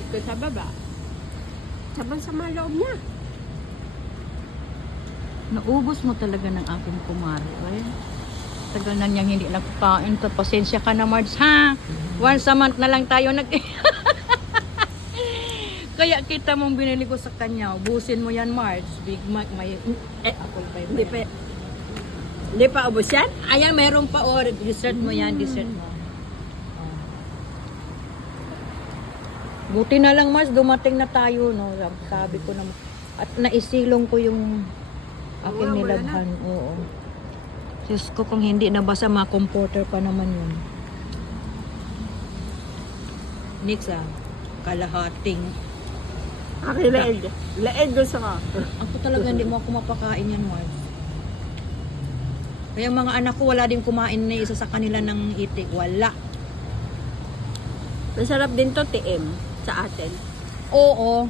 Ilapit ko sa baba. Sama loob niya. Naubos mo talaga ng aking kumari. Ay, tagal na niyang hindi nagkakain. Pasensya ka na, Marge, ha? Once a month na lang tayo nag... Kaya kita mong binili ko sa kanya. Ubusin mo yan, Marge. Big Mac, may... Apple pie ba yan? Hindi pa ubos yan? Ayan, meron pa. O, dessert mo yan, dessert mo. Buti na lang, Marge, dumating na tayo, no? Sabi ko na... At naisilong ko yung aking nilabhan. Oo. Diyos ko, kung hindi nabasa, ma-comporter pa naman yun. Next, kalahating. Aking leeg. Leeg gusto ko. Ako talaga hindi mo ako mapakain yan, Marge. Kaya mga anak ko, wala din kumain na isa sa kanila ng itik. Wala. Masarap din to, TM, sa atin. Oo.